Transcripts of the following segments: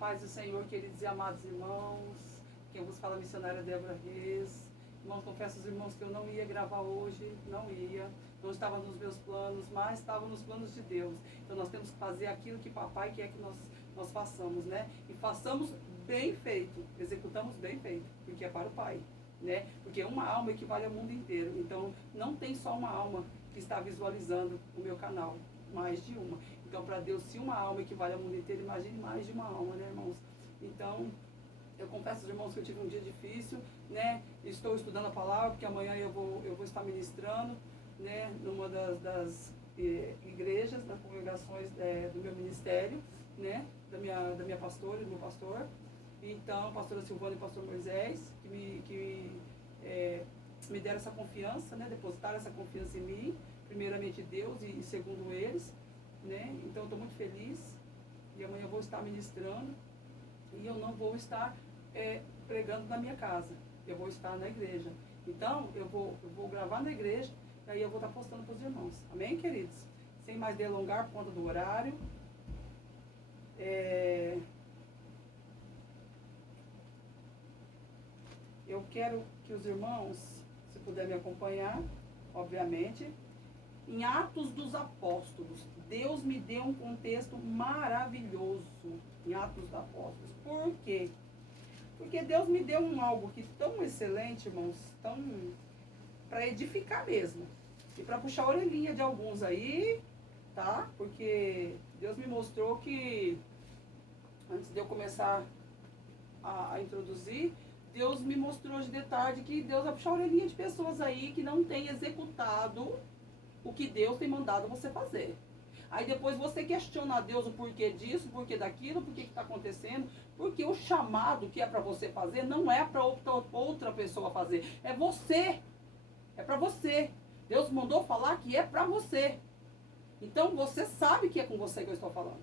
paz do Senhor, queridos e amados irmãos. Quem vos fala, a missionária Débora Reis. Irmãos, confesso aos irmãos que eu não ia gravar hoje, não ia. Não estava nos meus planos, mas estava nos planos de Deus. Então nós temos que fazer aquilo que papai quer que nós façamos, né? E façamos bem feito, executamos bem feito, porque é para o Pai, né? Porque uma alma equivale ao mundo inteiro. Então não tem só uma alma que está visualizando o meu canal, mais de uma. Então, para Deus, se uma alma equivale ao mundo inteiro, imagine mais de uma alma, né, irmãos? Então, eu confesso aos irmãos que eu tive um dia difícil, né? Estou estudando a palavra, porque amanhã eu vou estar ministrando, né? Numa das igrejas, das congregações do meu ministério, né? Da minha pastora, do meu pastor. Então, pastora Silvana e pastor Moisés, que me deram essa confiança, né? Depositaram essa confiança em mim, primeiramente Deus e segundo eles. Né? Então eu estou muito feliz e amanhã eu vou estar ministrando e eu não vou estar pregando na minha casa, eu vou estar na igreja. Então eu vou gravar na igreja e aí eu vou estar postando para os irmãos. Amém, queridos? Sem mais delongar por conta do horário. Eu quero que os irmãos, se puder me acompanhar, obviamente, em Atos dos Apóstolos. Deus me deu um contexto maravilhoso em Atos dos Apóstolos. Por quê? Porque Deus me deu algo que tão excelente, irmãos, tão para edificar mesmo. E para puxar a orelhinha de alguns aí, tá? Porque Deus me mostrou que, antes de eu começar a introduzir, Deus me mostrou hoje de tarde que Deus vai puxar a orelhinha de pessoas aí que não têm executado o que Deus tem mandado você fazer. Aí depois você questiona a Deus o porquê disso, o porquê daquilo, o porquê que está acontecendo, porque o chamado que é para você fazer não é para outra pessoa fazer, é você, é para você. Deus mandou falar que é para você. Então você sabe que é com você que eu estou falando.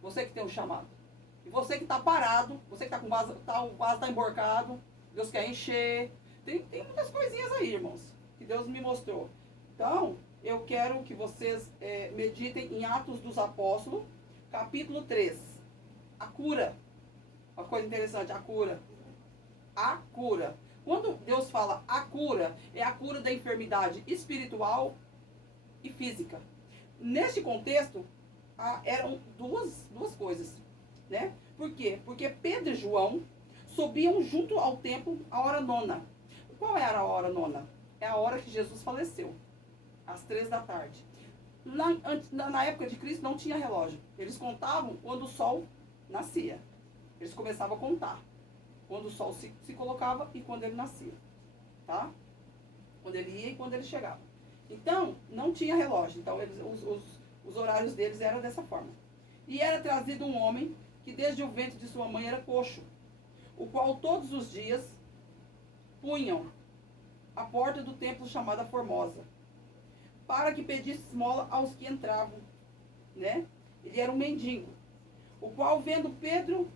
Você que tem um chamado. E você que está parado, você que está com o vaso está emborcado, Deus quer encher. Tem muitas coisinhas aí, irmãos, que Deus me mostrou. Então, eu quero que vocês meditem em Atos dos Apóstolos, capítulo 3. A cura. Uma coisa interessante, a cura. A cura. Quando Deus fala a cura, é a cura da enfermidade espiritual e física. Neste contexto, eram duas coisas, né? Por quê? Porque Pedro e João subiam junto ao templo à hora nona. Qual era a hora nona? É a hora que Jesus faleceu. Às 3 da tarde. Na época de Cristo não tinha relógio. Eles contavam quando o sol nascia. Eles começavam a contar quando o sol se colocava e quando ele nascia. Tá? Quando ele ia e quando ele chegava. Então, não tinha relógio. Então, os horários deles eram dessa forma. E era trazido um homem que desde o ventre de sua mãe era coxo, o qual todos os dias punham à porta do templo chamada Formosa, para que pedisse esmola aos que entravam, né? Ele era um mendigo, o qual, vendo Pedro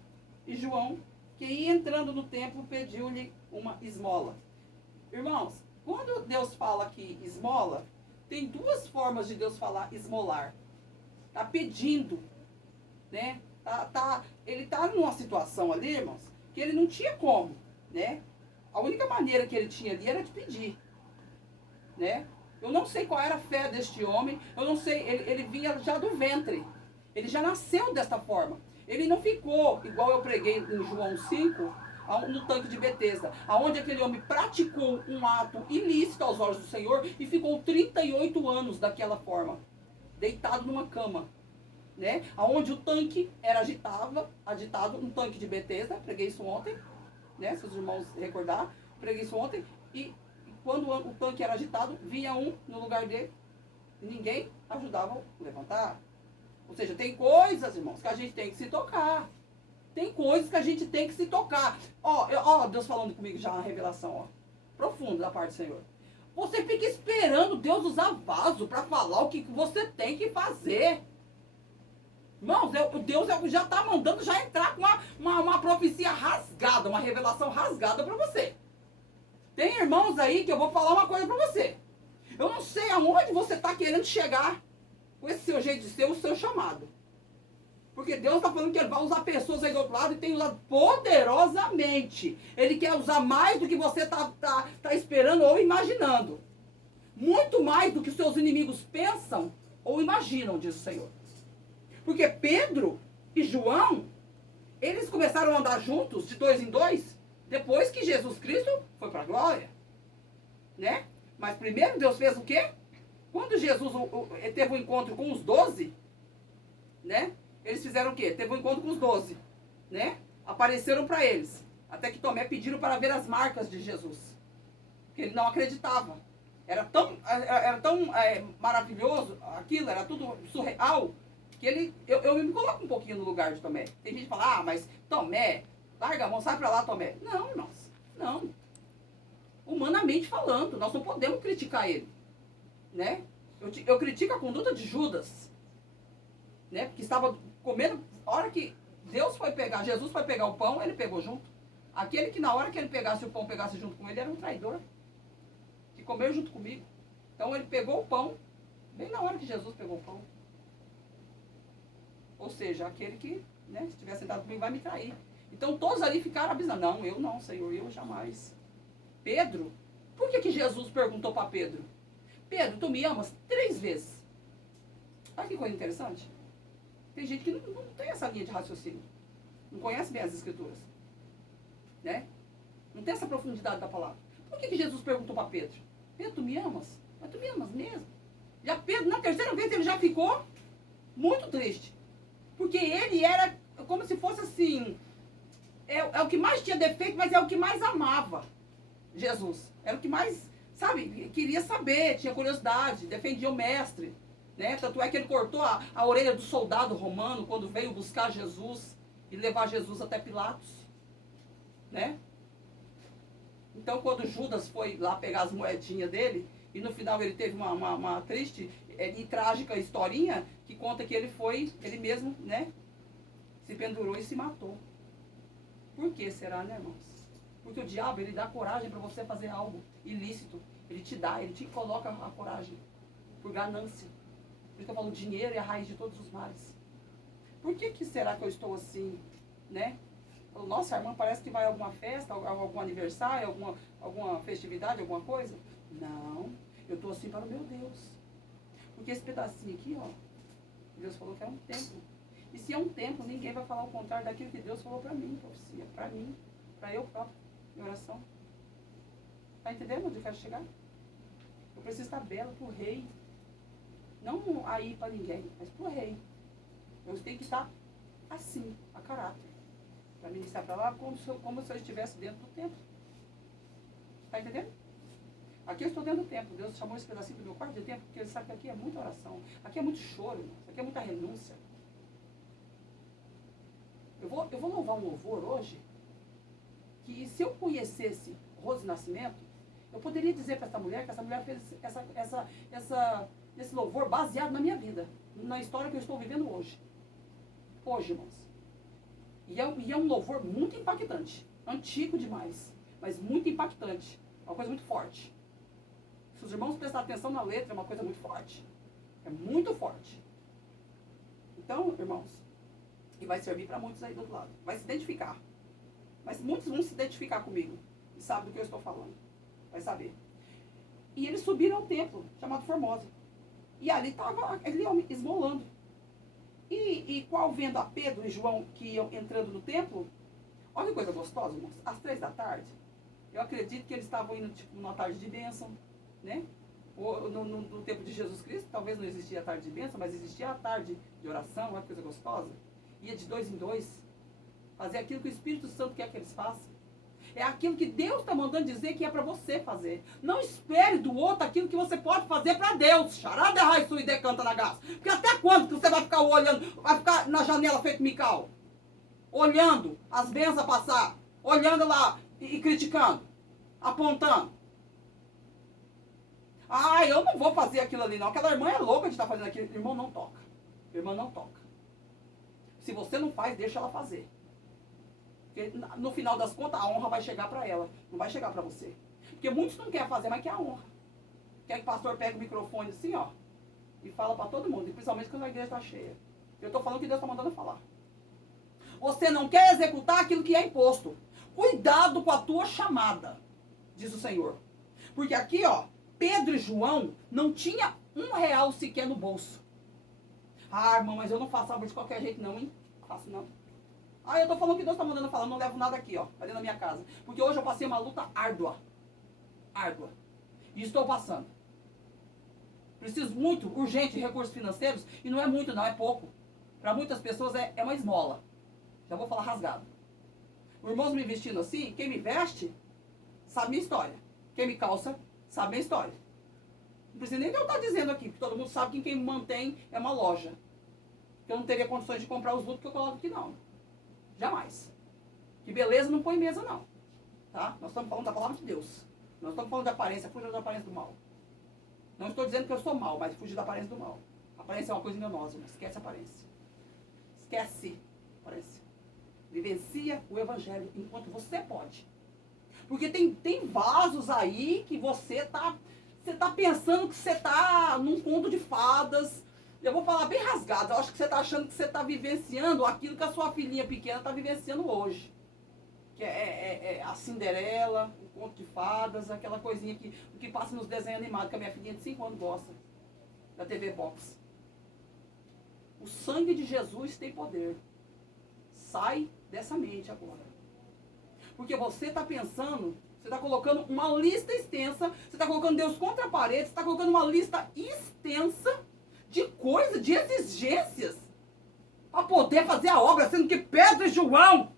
e João, que ia entrando no templo, pediu-lhe uma esmola. Irmãos, quando Deus fala aqui esmola, tem duas formas de Deus falar esmolar. Tá pedindo, né? Ele tá numa situação ali, irmãos, que ele não tinha como, né? A única maneira que ele tinha ali era de pedir, né? Eu não sei qual era a fé deste homem, eu não sei, ele vinha já do ventre, ele já nasceu desta forma. Ele não ficou, igual eu preguei em João 5, no tanque de Betesda, aonde aquele homem praticou um ato ilícito aos olhos do Senhor e ficou 38 anos daquela forma, deitado numa cama, né? Aonde o tanque era agitado, um tanque de Betesda, preguei isso ontem, né? Se os irmãos recordar, preguei isso ontem, e quando o tanque era agitado, vinha um no lugar dele e ninguém ajudava a levantar. Ou seja, tem coisas, irmãos, que a gente tem que se tocar. Tem coisas que a gente tem que se tocar. Ó, Deus falando comigo já na revelação, ó, profunda da parte do Senhor. Você fica esperando Deus usar vaso para falar o que você tem que fazer. Irmãos, Deus já está mandando já entrar com uma profecia rasgada, uma revelação rasgada para você. Tem irmãos aí que eu vou falar uma coisa para você. Eu não sei aonde você está querendo chegar com esse seu jeito de ser, o seu chamado. Porque Porque Deus está falando que Ele vai usar pessoas aí do outro lado e tem usado poderosamente. Ele quer usar mais do que você tá esperando ou imaginando. Muito mais do que os seus inimigos pensam ou imaginam, diz o Senhor. Porque Pedro e João, eles começaram a andar juntos, de 2 em 2, depois que Jesus Cristo foi para a glória. Né? Mas primeiro Deus fez o quê? Quando Jesus teve um encontro com os 12, né? Eles fizeram o quê? Teve um encontro com os 12, né? Apareceram para eles. Até que Tomé pediram para ver as marcas de Jesus. Porque ele não acreditava. Era tão maravilhoso aquilo, era tudo surreal, que eu me coloco um pouquinho no lugar de Tomé. Tem gente que fala, mas Tomé, larga a mão, sai para lá, Tomé. Não, irmãos, não. Humanamente falando, nós não podemos criticar ele. Né? Eu critico a conduta de Judas. Né? Porque estava comendo, a hora que Jesus foi pegar o pão, ele pegou junto. Aquele que na hora que ele pegasse o pão, pegasse junto com ele, era um traidor. Que comeu junto comigo. Então ele pegou o pão, bem na hora que Jesus pegou o pão. Ou seja, aquele que, né, se estiver sentado comigo vai me trair. Então todos ali ficaram avisando. Não, eu não, Senhor, eu jamais. Pedro, por que Jesus perguntou para Pedro? Pedro, tu me amas 3 vezes. Olha que coisa interessante. Tem gente que não tem essa linha de raciocínio. Não conhece bem as escrituras. Né? Não tem essa profundidade da palavra. Por que Jesus perguntou para Pedro? Pedro, tu me amas? Mas tu me amas mesmo? Já Pedro, na 3ª vez, ele já ficou muito triste. Porque ele era como se fosse assim, é o que mais tinha defeito, mas é o que mais amava Jesus. Era o que mais, sabe, queria saber, tinha curiosidade, defendia o mestre. Né? Tanto é que ele cortou a orelha do soldado romano quando veio buscar Jesus e levar Jesus até Pilatos. Né? Então, quando Judas foi lá pegar as moedinhas dele, e no final ele teve uma triste e trágica historinha, que conta que ele mesmo, né, se pendurou e se matou. Por que será, né, irmãos? Porque o diabo, ele dá coragem para você fazer algo ilícito. Ele te coloca a coragem por ganância. Por isso que eu falo, dinheiro é a raiz de todos os males. Por que será que eu estou assim, né? Nossa, a irmã parece que vai a alguma festa, algum aniversário, alguma festividade, alguma coisa. Não, eu estou assim para o meu Deus. Porque esse pedacinho aqui, ó, Deus falou que é um templo. E se é um templo, ninguém vai falar o contrário daquilo que Deus falou para mim, profecia, para mim, para eu próprio, em oração. Tá entendendo onde eu quero chegar? Eu preciso estar bela para o rei. Não aí para ninguém, mas para o rei. Eu tenho que estar assim, a caráter. Para ministrar para lá como se eu estivesse dentro do templo. Está entendendo? Aqui eu estou dentro do templo. Deus chamou esse pedacinho do meu quarto de templo, porque Ele sabe que aqui é muita oração. Aqui é muito choro, irmãos. Aqui é muita renúncia. Eu vou louvar um louvor hoje, que se eu conhecesse Rose Nascimento, eu poderia dizer para essa mulher que essa mulher fez esse louvor baseado na minha vida, na história que eu estou vivendo hoje. Hoje, irmãos. E é um louvor muito impactante. Antigo demais, mas muito impactante. Uma coisa muito forte. Se os irmãos prestarem atenção na letra, é uma coisa muito forte. É muito forte. Então, irmãos, e vai servir para muitos aí do outro lado. Vai se identificar. Mas muitos vão se identificar comigo. E sabem do que eu estou falando. Vai saber. E eles subiram ao templo, chamado Formosa. E ali estava aquele homem esmolando. E qual vendo a Pedro e João que iam entrando no templo, olha que coisa gostosa, irmãos. Às 3 da tarde, eu acredito que eles estavam indo tipo, numa tarde de bênção, né? Ou no tempo de Jesus Cristo, talvez não existia a tarde de bênção, mas existia a tarde de oração, olha que coisa gostosa. Ia de 2 em 2, fazer aquilo que o Espírito Santo quer que eles façam. É aquilo que Deus está mandando dizer que é para você fazer. Não espere do outro aquilo que você pode fazer para Deus. Charada raizu e decanta na graça. Porque até quando que você vai ficar olhando, vai ficar na janela feito Mical? Olhando as bênçãos passar, olhando lá e criticando, apontando. Ah, eu não vou fazer aquilo ali não. Aquela irmã é louca de estar fazendo aquilo. Irmão, não toca. Irmã, não toca. Se você não faz, deixa ela fazer. Porque no final das contas, a honra vai chegar para ela. Não vai chegar para você. Porque muitos não querem fazer, mas quer a honra. Quer que o pastor pegue o microfone assim, ó. E fala para todo mundo. E principalmente quando a igreja está cheia. Eu estou falando que Deus está mandando falar. Você não quer executar aquilo que é imposto. Cuidado com a tua chamada, diz o Senhor. Porque aqui, ó, Pedro e João não tinha R$1 sequer no bolso. Ah, irmão, mas eu não faço obra de qualquer jeito não, hein? Não faço não. Ah, eu tô falando que Deus tá mandando falar, não levo nada aqui, ó, ali na minha casa. Porque hoje eu passei uma luta árdua. Árdua. E estou passando. Preciso muito, urgente, de recursos financeiros. E não é muito, não, é pouco. Para muitas pessoas é uma esmola. Já vou falar rasgado. Os irmãos me vestindo assim, quem me veste, sabe minha história. Quem me calça, sabe minha história. Não precisa nem de eu estar dizendo aqui, porque todo mundo sabe que quem me mantém é uma loja. Que eu não teria condições de comprar os lutos que eu coloco aqui, não. Jamais. Que beleza não põe mesa, não. Tá? Nós estamos falando da palavra de Deus. Nós estamos falando da aparência, fuja da aparência do mal. Não estou dizendo que eu sou mal, mas fuja da aparência do mal. A aparência é uma coisa enganosa, mas esquece a aparência. Esquece a aparência. Vivencia o evangelho enquanto você pode. Porque tem vasos aí que você tá pensando que você tá num conto de fadas. Eu vou falar bem rasgado. Eu acho que você tá achando que você tá vivenciando aquilo que a sua filhinha pequena tá vivenciando hoje. Que é a Cinderela, o conto de fadas, aquela coisinha que passa nos desenhos animados, que a minha filhinha de 5 anos gosta, da TV Box. O sangue de Jesus tem poder. Sai dessa mente agora. Porque você está pensando, você está colocando uma lista extensa, você está colocando Deus contra a parede, você está colocando uma lista extensa de coisas, de exigências, para poder fazer a obra, sendo que Pedro e João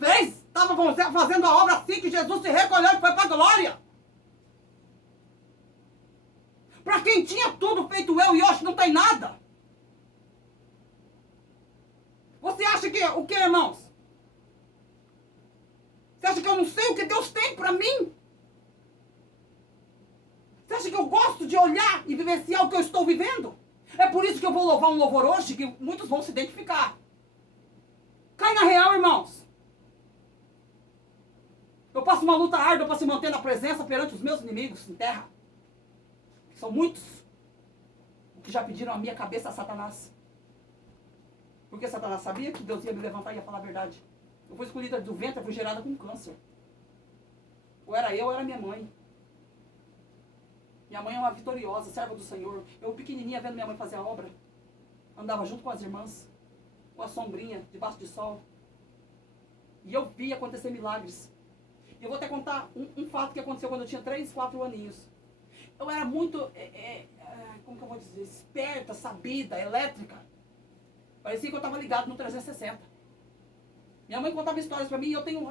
estavam fazendo a obra assim que Jesus se recolheu e foi para a glória. Para quem tinha tudo feito eu e hoje não tem nada. Você acha que o que, irmãos? Você acha que eu não sei o que Deus tem para mim? Você acha que eu gosto de olhar e vivenciar o que eu estou vivendo? É por isso que eu vou louvar um louvor hoje que muitos vão se identificar. Cai na real, irmãos. Eu passo uma luta árdua para se manter na presença perante os meus inimigos em terra. São muitos. O que já pediram a minha cabeça a Satanás. Porque Satanás sabia que Deus ia me levantar e ia falar a verdade. Eu fui escolhida do ventre, eu fui gerada com câncer. Ou era eu, ou era minha mãe. Minha mãe é uma vitoriosa, serva do Senhor. Eu pequenininha vendo minha mãe fazer a obra. Andava junto com as irmãs. Com a sombrinha, debaixo de sol. E eu vi acontecer milagres. E eu vou até contar um fato que aconteceu quando eu tinha 3, 4 aninhos. Eu era muito, como que eu vou dizer, esperta, sabida, elétrica. Parecia que eu estava ligado no 360. Minha mãe contava histórias para mim e eu tenho,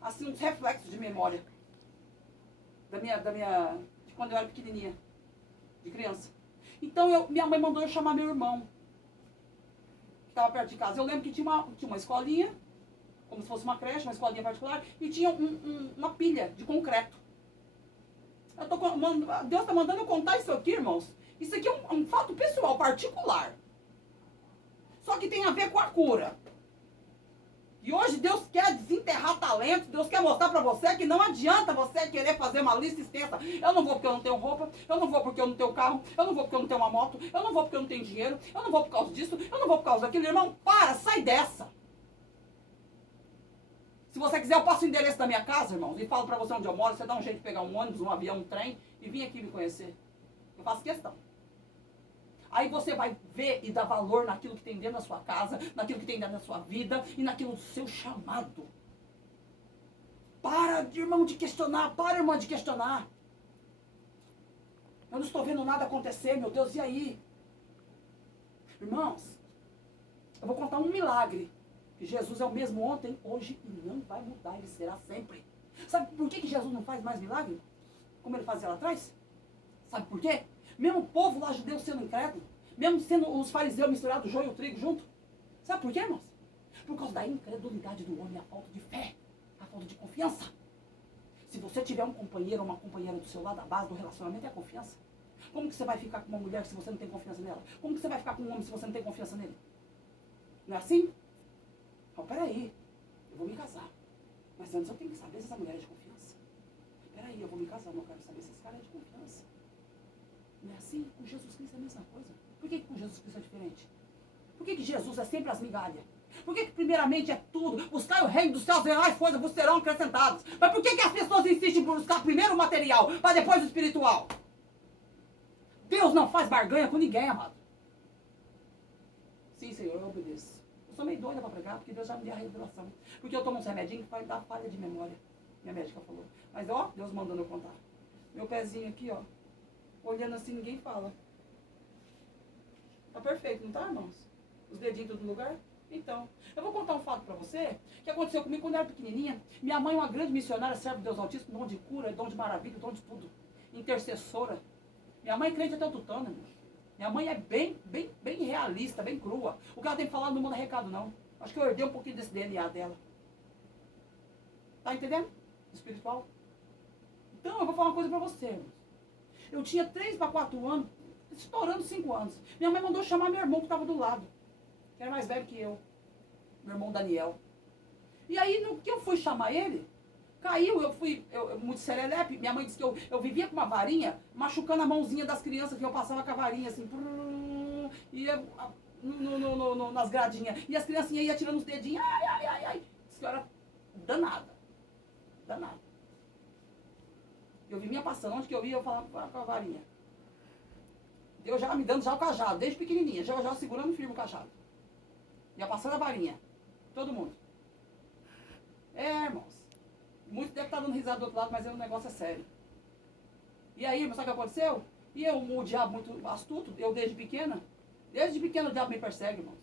assim, uns reflexos de memória. De quando eu era pequenininha. De criança. Então, minha mãe mandou eu chamar meu irmão. Que estava perto de casa. Eu lembro que tinha uma escolinha, como se fosse uma creche, uma escolinha particular, e tinha uma pilha de concreto. Deus está mandando eu contar isso aqui, irmãos. Isso aqui é um fato pessoal, particular. Só que tem a ver com a cura. E hoje Deus quer desenterrar talentos, Deus quer mostrar para você que não adianta você querer fazer uma lista extensa. Eu não vou porque eu não tenho roupa, eu não vou porque eu não tenho carro, eu não vou porque eu não tenho uma moto, eu não vou porque eu não tenho dinheiro, eu não vou por causa disso, eu não vou por causa daquilo. Irmão, sai dessa. Se você quiser, eu passo o endereço da minha casa, irmãos, e falo para você onde eu moro. Você dá um jeito de pegar um ônibus, um avião, um trem e vir aqui me conhecer. Eu faço questão. Aí você vai ver e dar valor naquilo que tem dentro da sua casa, naquilo que tem dentro da sua vida e naquilo do seu chamado. Para, irmão, de questionar. Para, irmã, de questionar. Eu não estou vendo nada acontecer, meu Deus, e aí? Irmãos, eu vou contar um milagre. Que Jesus é o mesmo ontem, hoje e não vai mudar, ele será sempre. Sabe por que Jesus não faz mais milagre? Como ele fazia lá atrás? Sabe por quê? Mesmo o povo lá judeu sendo incrédulo, mesmo sendo os fariseus misturados o joio e o trigo junto. Sabe por quê, irmãos? Por causa da incredulidade do homem, a falta de fé, a falta de confiança. Se você tiver um companheiro ou uma companheira do seu lado, a base do relacionamento é a confiança. Como que você vai ficar com uma mulher se você não tem confiança nela? Como que você vai ficar com um homem se você não tem confiança nele? Não é assim? Então, peraí, eu vou me casar. Mas antes eu tenho que saber se essa mulher é de confiança. Peraí, eu vou me casar, mas eu quero saber se esse cara é de confiança. Não é assim? Com Jesus Cristo é a mesma coisa. Por que com Jesus Cristo é diferente? Por que Jesus é sempre as migalhas? Por que primeiramente é tudo? Buscar o reino dos céus e as coisas vos serão acrescentadas. Mas por que as pessoas insistem por buscar primeiro o material, para depois o espiritual? Deus não faz barganha com ninguém, amado. Sim, Senhor, eu obedeço. Eu sou meio doida para pregar, porque Deus já me deu a revelação. Porque eu tomo uns remedinhos que vai dar falha de memória. Minha médica falou. Mas ó, Deus mandando eu contar. Meu pezinho aqui, ó. Olhando assim, ninguém fala. Tá perfeito, não tá, irmãos? Os dedinhos tudo no lugar? Então, eu vou contar um fato pra você, que aconteceu comigo quando eu era pequenininha. Minha mãe é uma grande missionária, serve de Deus Altíssimo, dom de cura, dom de maravilha, dom de tudo. Intercessora. Minha mãe é crente até o tutano, irmão. Minha mãe é bem realista, bem crua. O que ela tem que falar não manda recado, não. Acho que eu herdei um pouquinho desse DNA dela. Tá entendendo? Espiritual. Então, eu vou falar uma coisa pra você, irmãos. Eu tinha 3 para 4 anos, estourando 5 anos. Minha mãe mandou chamar meu irmão que estava do lado, que era mais velho que eu. Meu irmão Daniel. E aí, no que eu fui chamar ele, caiu, eu muito serelepe. Minha mãe disse que eu vivia com uma varinha, machucando a mãozinha das crianças, que eu passava com a varinha assim, ia nas gradinhas. E as criancinhas iam tirando os dedinhos, ai. Isso era danada. Danada. Eu vinha passando, onde que eu ia, eu falava com a varinha. Deus já me dando já o cajado, desde pequenininha, já segurando firme o cajado. Ia passando a varinha. Todo mundo. Irmãos. Muitos devem estar dando risada do outro lado, mas o negócio é sério. E aí, sabe o que aconteceu? E eu, o diabo muito astuto, eu desde pequena o diabo me persegue, irmãos.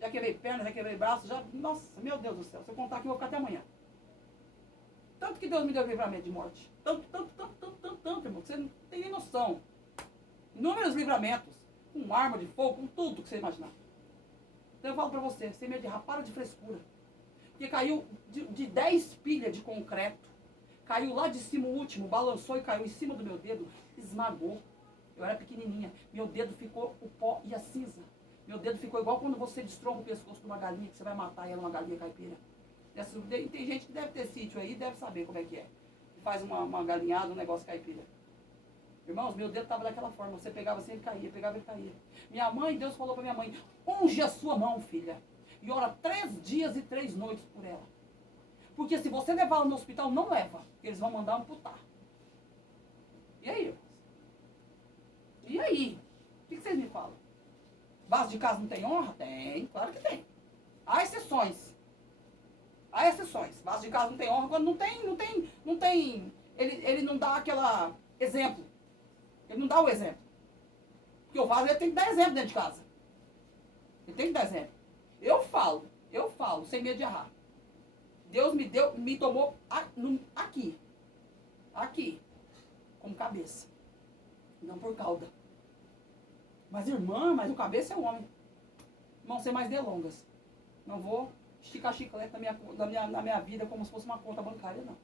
Já quebrei perna, já quebrei braço, nossa, meu Deus do céu, se eu contar aqui eu vou ficar até amanhã. Tanto que Deus me deu livramento de morte. Tanto, irmão, que você não tem nem noção. Inúmeros livramentos. Com arma de fogo, com tudo que você imaginar. Então eu falo pra você, sem medo de para de frescura. Porque caiu de 10 pilhas de concreto. Caiu lá de cima o último, balançou e caiu em cima do meu dedo, esmagou. Eu era pequenininha. Meu dedo ficou o pó e a cinza. Meu dedo ficou igual quando você destronca o pescoço de uma galinha, que você vai matar ela, uma galinha caipira. Tem gente que deve ter sítio aí, deve saber como é que é. Faz uma galinhada, um negócio caipira. Irmãos, meu dedo estava daquela forma. Você pegava assim, ele caía, pegava, ele caía. Minha mãe, Deus falou para minha mãe, unge a sua mão, filha. E ora 3 dias e 3 noites por ela. Porque se você levar ela no hospital, não leva. Eles vão mandar amputar. E aí, irmãos? E aí? O que vocês me falam? Vaso de casa não tem honra? Tem, claro que tem. Há exceções. Há exceções. Vaso de casa não tem honra. Quando não tem. Ele não dá aquela exemplo. Ele não dá o exemplo. Porque o vaso ele tem que dar exemplo dentro de casa. Ele tem que dar exemplo. Eu falo, sem medo de errar. Deus me tomou aqui, como cabeça. Não por cauda. Mas irmã, mas o cabeça é o homem. Não ser mais delongas. Não vou esticar chiclete na minha vida como se fosse uma conta bancária, não.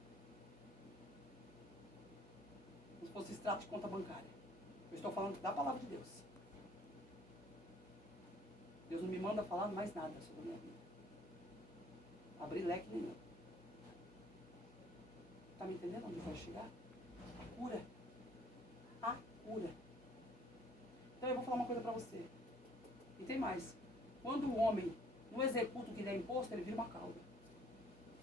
Como se fosse extrato de conta bancária. Eu estou falando da palavra de Deus. Deus não me manda falar mais nada sobre a minha vida. Abrir leque nenhum. Está me entendendo onde vai chegar? A cura. A cura. Então eu vou falar uma coisa para você. E tem mais. Quando o homem não executa o que lhe é imposto, ele vira uma cauda.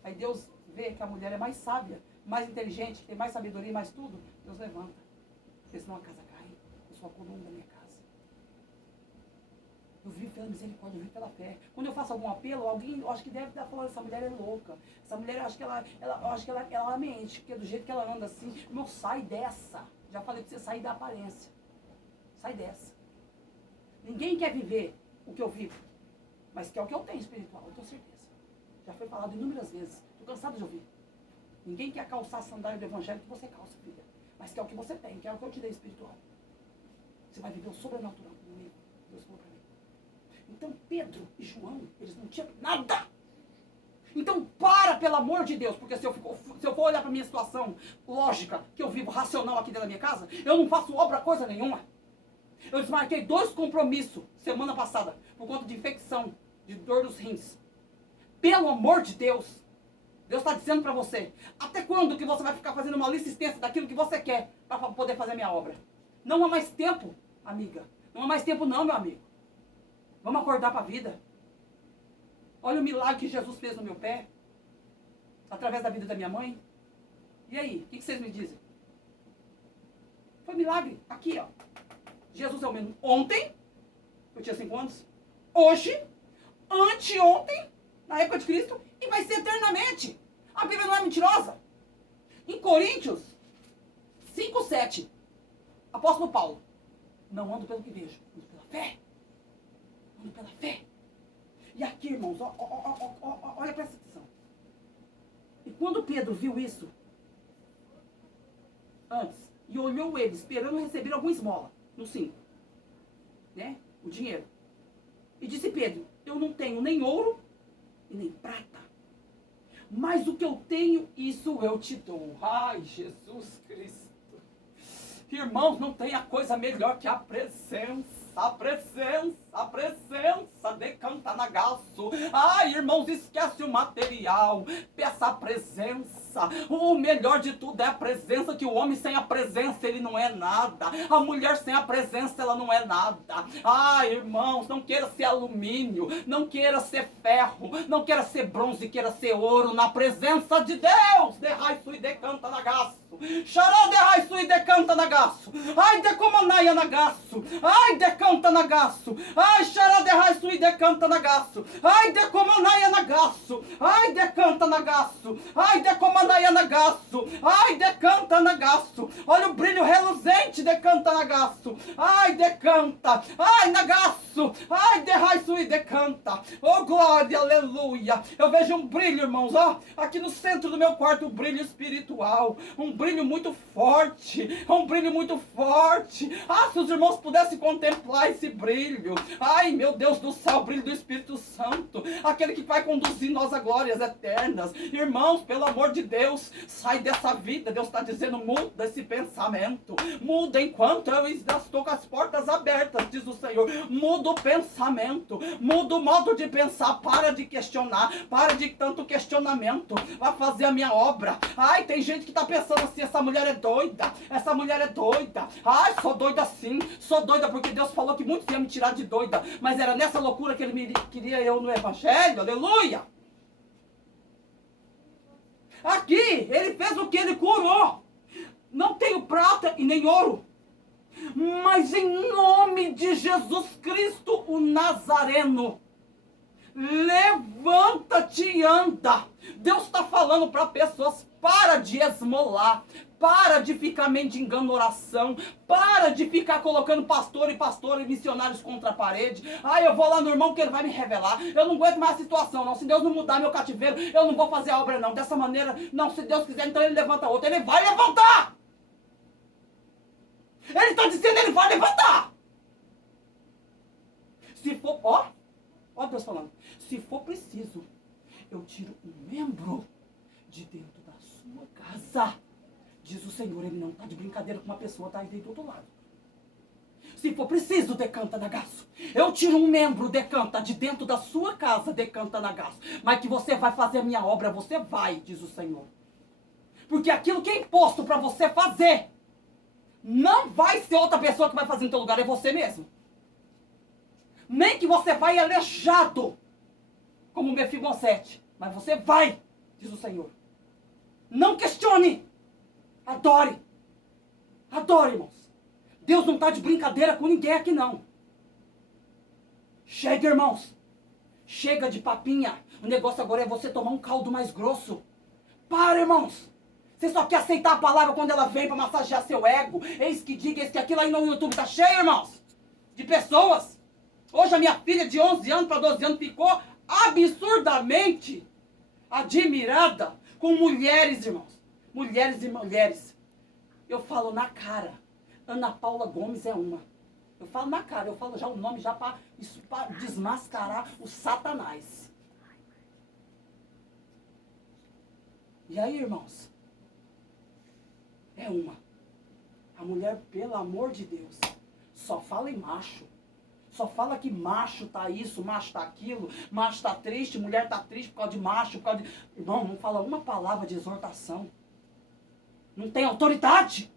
Aí Deus vê que a mulher é mais sábia, mais inteligente, tem mais sabedoria e mais tudo. Deus levanta. Porque senão a casa cai. Eu sou a coluna da minha casa. Eu vivo pela misericórdia, eu vivo pela fé. Quando eu faço algum apelo, alguém, eu acho que deve estar falando, essa mulher é louca. Essa mulher, eu acho que ela mente, porque do jeito que ela anda assim, meu, sai dessa. Já falei pra você sair da aparência. Sai dessa. Ninguém quer viver o que eu vivo, mas que é o que eu tenho espiritual, eu tenho certeza. Já foi falado inúmeras vezes. Estou cansado de ouvir. Ninguém quer calçar a sandália do evangelho que você calça, filha. Mas que é o que você tem, que é o que eu te dei espiritual. Você vai viver o sobrenatural comigo. Deus falou para mim. Então Pedro e João, eles não tinham nada. Então pelo amor de Deus, porque se eu for olhar para a minha situação lógica, que eu vivo racional aqui dentro da minha casa, eu não faço obra coisa nenhuma. Eu desmarquei 2 compromissos semana passada, por conta de infecção, de dor dos rins. Pelo amor de Deus, Deus está dizendo para você, até quando que você vai ficar fazendo uma lista extensa daquilo que você quer para poder fazer a minha obra? Não há mais tempo, amiga. Não há mais tempo não, meu amigo. Vamos acordar para a vida. Olha o milagre que Jesus fez no meu pé, através da vida da minha mãe. E aí, o que vocês me dizem? Foi milagre. Aqui, ó. Jesus é o mesmo ontem, eu tinha 5 anos, hoje, anteontem, na época de Cristo, e vai ser eternamente. A Bíblia não é mentirosa. Em Coríntios 5:7, apóstolo Paulo, não ando pelo que vejo, ando pela fé. Ando pela fé. E aqui, irmãos, olha, presta atenção. E quando Pedro viu isso, antes, e olhou ele, esperando receber alguma esmola, no 5, né, o dinheiro. E disse Pedro, eu não tenho nem ouro e nem prata, mas o que eu tenho, isso eu te dou. Ai, Jesus Cristo. Irmãos, não tem a coisa melhor que a presença. A presença decanta na gaço. Ai, irmãos, esquece o material. Peça a presença. O melhor de tudo é a presença, que o homem sem a presença, ele não é nada. A mulher sem a presença, ela não é nada. Ai, irmãos, não queira ser alumínio, não queira ser ferro, não queira ser bronze, queira ser ouro. Na presença de Deus, derraiço e decanta na gaço. Xará derraiço e decanta na gaço. Ai, decomanaia na gaço. Ai, decanta na gaço. Ai, xará derraiço e decanta na gaço. Ai, decomanaia na gaço. Ai, decanta na gaço. Ai, decomanaia na gaço. Ai, decanta na gaço. Olha o brilho reluzente, decanta na gaço. Ai, decanta. Ai, na gaço. Ai, derraiço e decanta. Oh, glória, aleluia. Eu vejo um brilho, irmãos, ó. Aqui no centro do meu quarto, um brilho espiritual. Um brilho muito forte. Um brilho muito forte. Ah, se os irmãos pudessem contemplar esse brilho. Ai, meu Deus do céu, o brilho do Espírito Santo. Aquele que vai conduzir nós a glórias eternas. Irmãos, pelo amor de Deus, sai dessa vida. Deus está dizendo, muda esse pensamento. Muda enquanto eu estou com as portas abertas, diz o Senhor. Muda o pensamento. Muda o modo de pensar. Para de questionar. Para de tanto questionamento. Vai fazer a minha obra. Ai, tem gente que está pensando assim, essa mulher é doida. Essa mulher é doida. Ai, sou doida sim. Sou doida porque Deus falou que muitos iam me tirar de doida. Mas era nessa loucura que Ele queria eu no Evangelho. Aleluia. Aqui, Ele fez o que? Ele curou. Não tenho prata e nem ouro. Mas em nome de Jesus Cristo, o Nazareno, levanta-te e anda. Deus está falando para pessoas, para de esmolar, para de ficar mendigando oração, para de ficar colocando pastor e missionários contra a parede. Ah, eu vou lá no irmão que ele vai me revelar. Eu não aguento mais a situação, não. Se Deus não mudar meu cativeiro, eu não vou fazer a obra, não. Dessa maneira, não. Se Deus quiser, então Ele levanta outro. Ele vai levantar! Ele está dizendo, Ele vai levantar! Se for, ó Deus falando, se for preciso, eu tiro um membro de dentro da sua casa. Diz o Senhor, Ele não está de brincadeira com uma pessoa, está aí do outro lado. Se for preciso, decanta na gaço. Eu tiro um membro, decanta de dentro da sua casa, decanta na gaço. Mas que você vai fazer a minha obra, você vai, diz o Senhor. Porque aquilo que é imposto para você fazer, não vai ser outra pessoa que vai fazer no teu lugar, é você mesmo. Nem que você vai aleijado, como Mefibosete, mas você vai, diz o Senhor. Não questione, adore. Adore, irmãos. Deus não está de brincadeira com ninguém aqui, não. Chega, irmãos. Chega de papinha. O negócio agora é você tomar um caldo mais grosso. Para, irmãos. Você só quer aceitar a palavra quando ela vem para massagear seu ego. Eis que diga, eis que aquilo aí no YouTube está cheio, irmãos. De pessoas. Hoje a minha filha de 11 anos para 12 anos ficou absurdamente admirada com mulheres, irmãos. Mulheres e mulheres. Eu falo na cara. Ana Paula Gomes é uma. Eu falo na cara, eu falo já o nome já para desmascarar o Satanás. E aí, irmãos? É uma. A mulher, pelo amor de Deus, só fala em macho. Só fala que macho tá isso, macho tá aquilo, macho tá triste, mulher tá triste por causa de macho, por causa de... Irmão, não fala uma palavra de exortação. Não tem autoridade.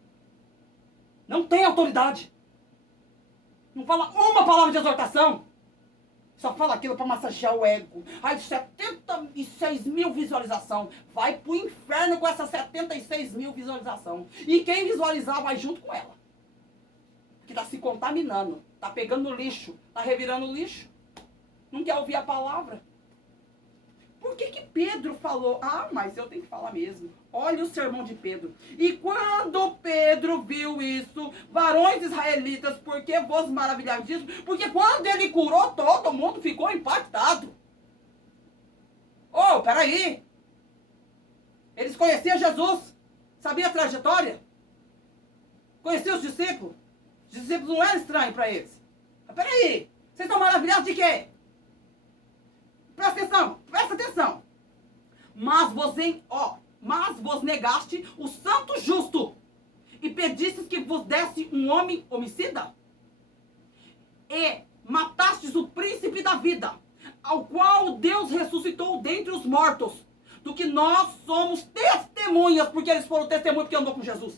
Não tem autoridade. Não fala uma palavra de exortação. Só fala aquilo para massagear o ego. Ai, 76 mil visualização. Vai pro inferno com essas 76 mil visualização. E quem visualizar vai junto com ela. Que tá se contaminando. Tá pegando lixo. Tá revirando lixo. Não quer ouvir a palavra. Por que Pedro falou? Ah, mas eu tenho que falar mesmo. Olha o sermão de Pedro. E quando Pedro viu isso, varões israelitas, por que vos maravilhais disso? Porque quando ele curou, todo mundo ficou impactado. Oh, peraí. Eles conheciam Jesus. Sabia a trajetória? Conheciam os discípulos? Os discípulos não eram estranhos para eles. Mas peraí. Vocês estão maravilhados de quê? Presta atenção. Mas vos negaste o santo justo e pedistes que vos desse um homem homicida e matastes o príncipe da vida, ao qual Deus ressuscitou dentre os mortos, do que nós somos testemunhas, porque eles foram testemunhas porque andou com Jesus.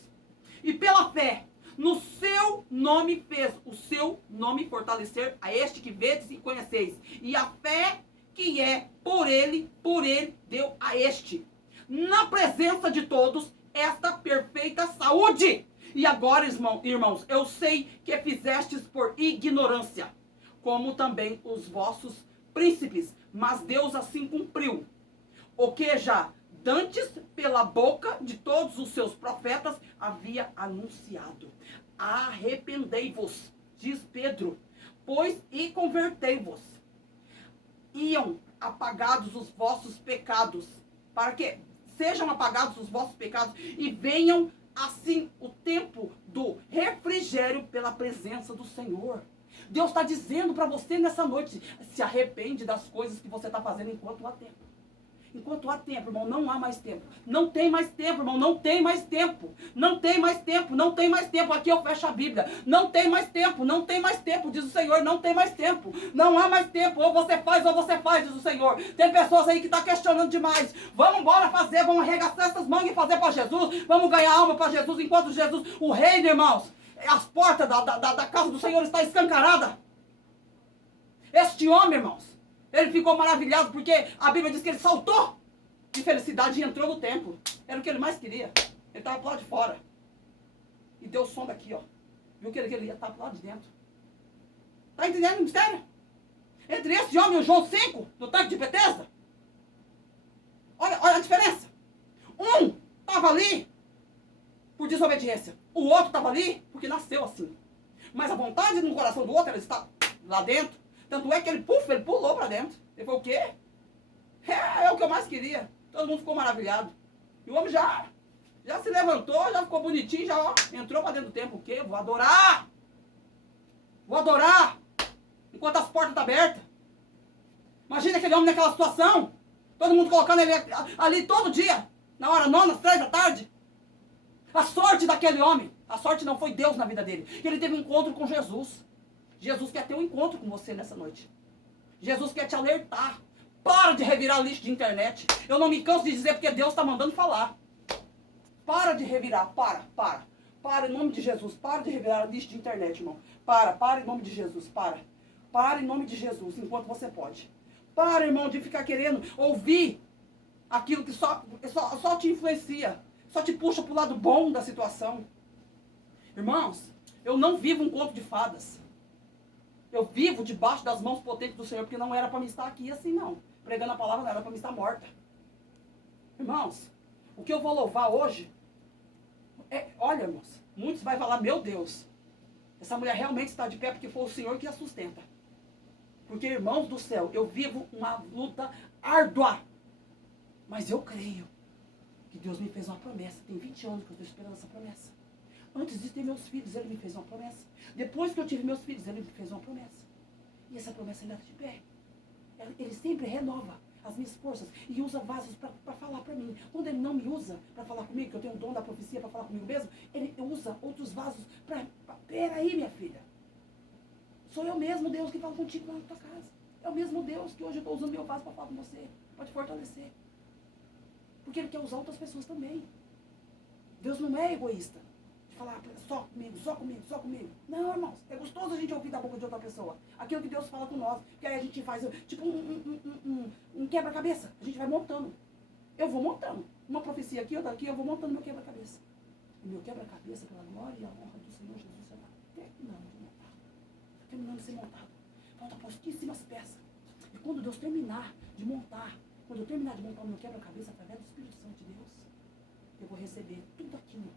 E pela fé, no seu nome fez o seu nome fortalecer a este que vedes e conheceis. E a fé que é por ele deu a este, na presença de todos, esta perfeita saúde. E agora, irmãos, eu sei que fizestes por ignorância, como também os vossos príncipes, mas Deus assim cumpriu, o que já dantes pela boca de todos os seus profetas havia anunciado. Arrependei-vos, diz Pedro, pois e convertei-vos. Iam apagados os vossos pecados, para que sejam apagados os vossos pecados e venham assim o tempo do refrigério pela presença do Senhor. Deus está dizendo para você nessa noite, se arrepende das coisas que você está fazendo enquanto há tempo. Enquanto há tempo, irmão, não há mais tempo. Não tem mais tempo, irmão, não tem mais tempo. Não tem mais tempo, não tem mais tempo. Aqui eu fecho a Bíblia. Não tem mais tempo, não tem mais tempo, diz o Senhor, não tem mais tempo. Não há mais tempo, ou você faz, diz o Senhor. Tem pessoas aí que estão questionando demais. Vamos embora fazer, vamos arregaçar essas mangas e fazer para Jesus. Vamos ganhar alma para Jesus, enquanto Jesus, o reino, irmãos, as portas da casa do Senhor estão escancaradas. Este homem, irmãos, ele ficou maravilhado porque a Bíblia diz que ele saltou de felicidade e entrou no templo. Era o que ele mais queria. Ele estava pro lado de fora. E deu o som daqui, ó. Viu que ele ia estar pro lado de dentro. Está entendendo o mistério? Entre esse homem e o João 5, do tanque de Betesda. Olha a diferença. Um estava ali por desobediência. O outro estava ali porque nasceu assim. Mas a vontade no coração do outro, ele está lá dentro. Tanto é que ele pulou para dentro. Ele falou, o quê? É o que eu mais queria. Todo mundo ficou maravilhado. E o homem já se levantou, já ficou bonitinho, já entrou para dentro do templo. O quê? Vou adorar. Vou adorar. Enquanto as portas estão abertas. Imagina aquele homem naquela situação. Todo mundo colocando ele ali todo dia. Na hora 9, 3 da tarde. A sorte daquele homem. A sorte não foi Deus na vida dele. Ele teve um encontro com Jesus. Jesus quer ter um encontro com você nessa noite. Jesus quer te alertar. Para de revirar lixo de internet. Eu não me canso de dizer porque Deus está mandando falar. Para de revirar. Para. Para em nome de Jesus. Para de revirar lixo de internet, irmão. Para em nome de Jesus. Para em nome de Jesus, enquanto você pode. Para, irmão, de ficar querendo ouvir aquilo que só te influencia. Só te puxa para o lado bom da situação. Irmãos, eu não vivo um conto de fadas. Eu vivo debaixo das mãos potentes do Senhor, porque não era para me estar aqui assim, não. Pregando a palavra, não era para me estar morta. Irmãos, o que eu vou louvar hoje olha, irmãos, muitos vão falar, meu Deus, essa mulher realmente está de pé porque foi o Senhor que a sustenta. Porque, irmãos do céu, eu vivo uma luta árdua. Mas eu creio que Deus me fez uma promessa. Tem 20 anos que eu estou esperando essa promessa. Antes de ter meus filhos, Ele me fez uma promessa. Depois que eu tive meus filhos, Ele me fez uma promessa. E essa promessa ainda está de pé. Ele sempre renova as minhas forças e usa vasos para falar para mim. Quando Ele não me usa para falar comigo, que eu tenho o dom da profecia para falar comigo mesmo, Ele usa outros vasos para... Peraí, minha filha. Sou eu mesmo, Deus, que fala contigo lá na tua casa. É o mesmo Deus que hoje eu estou usando meu vaso para falar com você. Para te fortalecer. Porque Ele quer usar outras pessoas também. Deus não é egoísta. falar só comigo, só comigo, só comigo. Não, irmãos, é gostoso a gente ouvir da boca de outra pessoa aquilo que Deus fala com nós, porque aí a gente faz tipo um quebra-cabeça, a gente vai montando. Eu vou montando. Uma profecia aqui, outra aqui, eu vou montando meu quebra-cabeça. E meu quebra-cabeça, pela glória e a honra do Senhor Jesus, está terminando de montar. Está terminando de ser montado. Falta pouquíssimas peças. E quando Deus terminar de montar, quando eu terminar de montar o meu quebra-cabeça através do Espírito Santo de Deus, eu vou receber tudo aquilo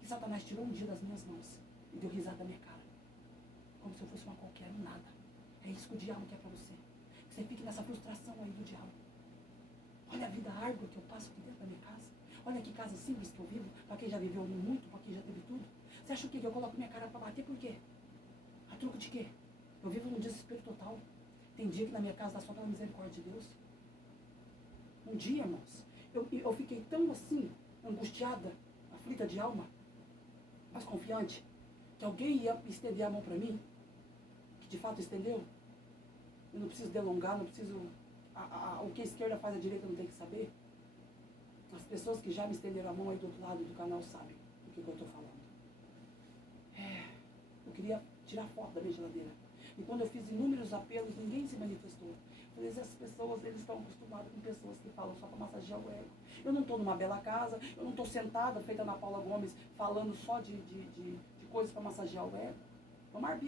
que Satanás tirou um dia das minhas mãos e deu risada da minha cara. Como se eu fosse uma qualquer, um nada. É isso que o diabo quer para você. Que você fique nessa frustração aí do diabo. Olha a vida árdua que eu passo aqui dentro da minha casa. Olha que casa simples que eu vivo, para quem já viveu muito, para quem já teve tudo. Você acha o quê? Que eu coloco minha cara para bater por quê? A troco de quê? Eu vivo num desespero total. Tem dia que na minha casa dá só pela misericórdia de Deus. Um dia, irmãos, eu fiquei tão assim, angustiada, aflita de alma, mas confiante, que alguém ia estender a mão para mim, que de fato estendeu. Eu não preciso delongar, não preciso... o que a esquerda faz, a direita não tem que saber. As pessoas que já me estenderam a mão aí do outro lado do canal sabem do que eu estou falando. Eu queria tirar foto da minha geladeira. E quando eu fiz inúmeros apelos, ninguém se manifestou. Eu falei, essas pessoas, eles estão acostumados com pessoas que falam só para massagear o ego. Eu não estou numa bela casa, eu não estou sentada, feita na Paula Gomes, falando só de coisas para massagear o ego. Tomar